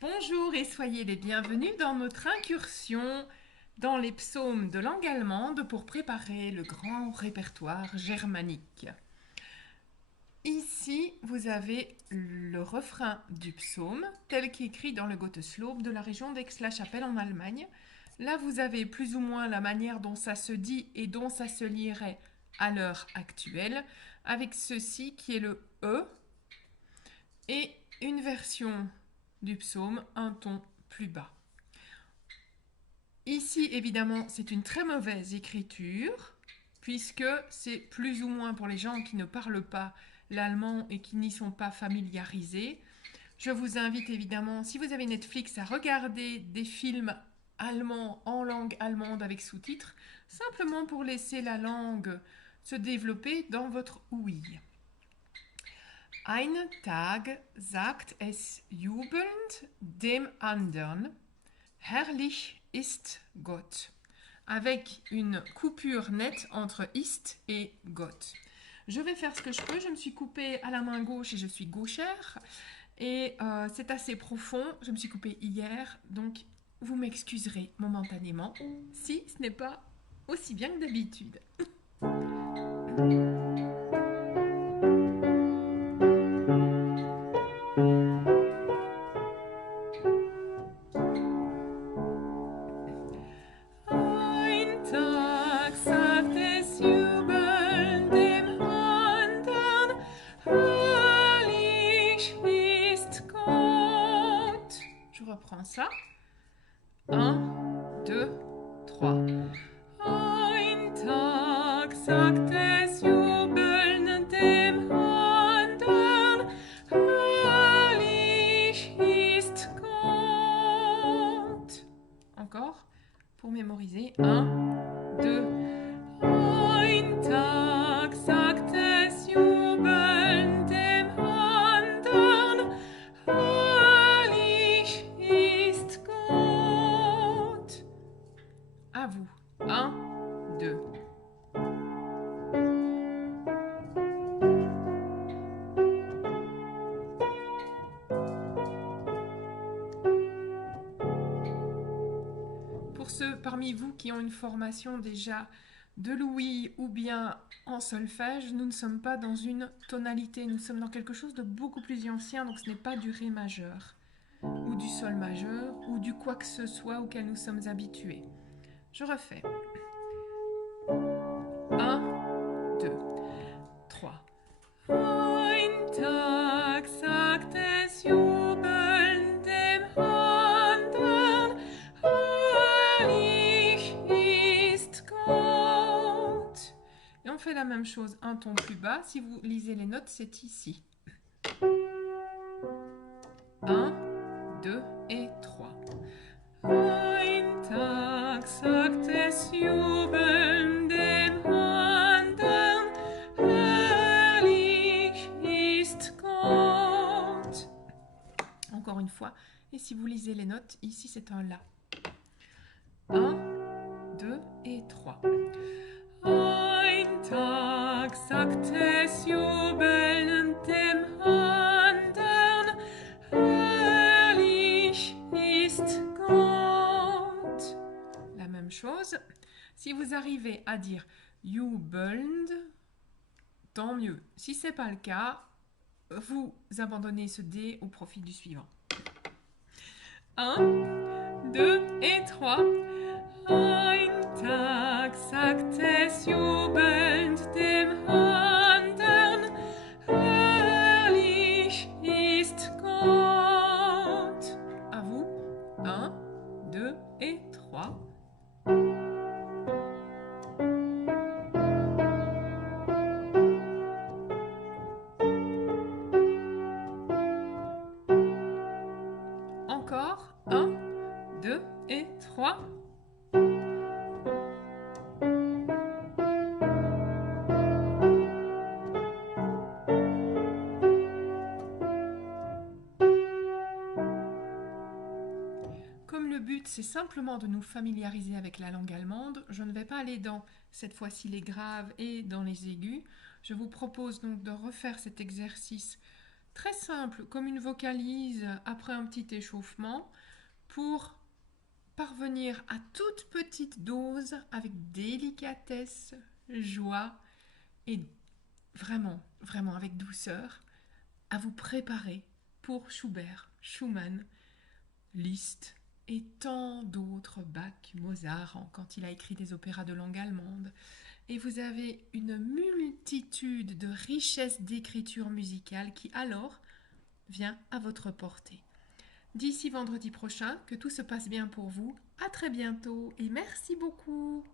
Bonjour et soyez les bienvenus dans notre incursion dans les psaumes de langue allemande pour préparer le grand répertoire germanique. Ici, vous avez le refrain du psaume tel qu'écrit dans le Gotteslob de la région d'Aix-la-Chapelle en Allemagne. Là, vous avez plus ou moins la manière dont ça se dit et dont ça se lirait à l'heure actuelle, avec ceci qui est le E et une version du psaume un ton plus bas. Ici, évidemment, c'est une très mauvaise écriture, puisque c'est plus ou moins pour les gens qui ne parlent pas l'allemand et qui n'y sont pas familiarisés. Je vous invite évidemment, si vous avez Netflix, à regarder des films allemands en langue allemande avec sous-titres, simplement pour laisser la langue se développer dans votre ouïe. Einen Tag sagt es jubelnd dem andern, herrlich ist Gott, avec une coupure nette entre ist et Gott. Je vais faire ce que je peux, je me suis coupée à la main gauche et je suis gauchère, et c'est assez profond, je me suis coupée hier, donc vous m'excuserez momentanément si ce n'est pas aussi bien que d'habitude. Ein Tag sagt es jubelnd dem andern, herrlich ist Gott. Je reprends ça. 1, 2, 3. Ein Tag sagt es jubelnd dem andern, herrlich ist Gott. Encore, pour mémoriser. 1, 2. Ein Tag sagt es jubelnd dem andern, herrlich ist Gott. À vous. 1, 2. Pour ceux parmi vous qui ont une formation déjà de l'ouïe ou bien en solfège, nous ne sommes pas dans une tonalité, nous sommes dans quelque chose de beaucoup plus ancien, donc ce n'est pas du ré majeur ou du sol majeur ou du quoi que ce soit auquel nous sommes habitués. Je refais. 1, 2, 3. Ein Tag sagt es jubelnd dem andern, herrlich ist Gott. Et on fait la même chose un ton plus bas. Si vous lisez les notes, c'est ici. 1, 2 et 3. Ein Tag sagt es jubelnd dem andern, herrlich ist Gott. Encore une fois, et si vous lisez les notes, ici c'est un La. 1, 2 et 3. Ein Tag sagt es jubelnd dem andern, herrlich ist Gott. La même chose. Si vous arrivez à dire jubelnd, tant mieux. Si ce n'est pas le cas, vous abandonnez ce D au profit du suivant. 1, 2 et 3. Ein Tag sagt es jubelnd dem andern, herrlich ist Gott. À vous. 1, 2 et 3. Encore. 1, 2 et 3. Comme le but, c'est simplement de nous familiariser avec la langue allemande, je ne vais pas aller dans, cette fois-ci, les graves et dans les aigus. Je vous propose donc de refaire cet exercice très simple, comme une vocalise après un petit échauffement, pour parvenir à toute petite dose, avec délicatesse, joie et vraiment, vraiment avec douceur, à vous préparer pour Schubert, Schumann, Liszt et tant d'autres, Bach, Mozart, quand il a écrit des opéras de langue allemande. Et vous avez une multitude de richesses d'écriture musicale qui alors vient à votre portée. D'ici vendredi prochain, que tout se passe bien pour vous. À très bientôt et merci beaucoup.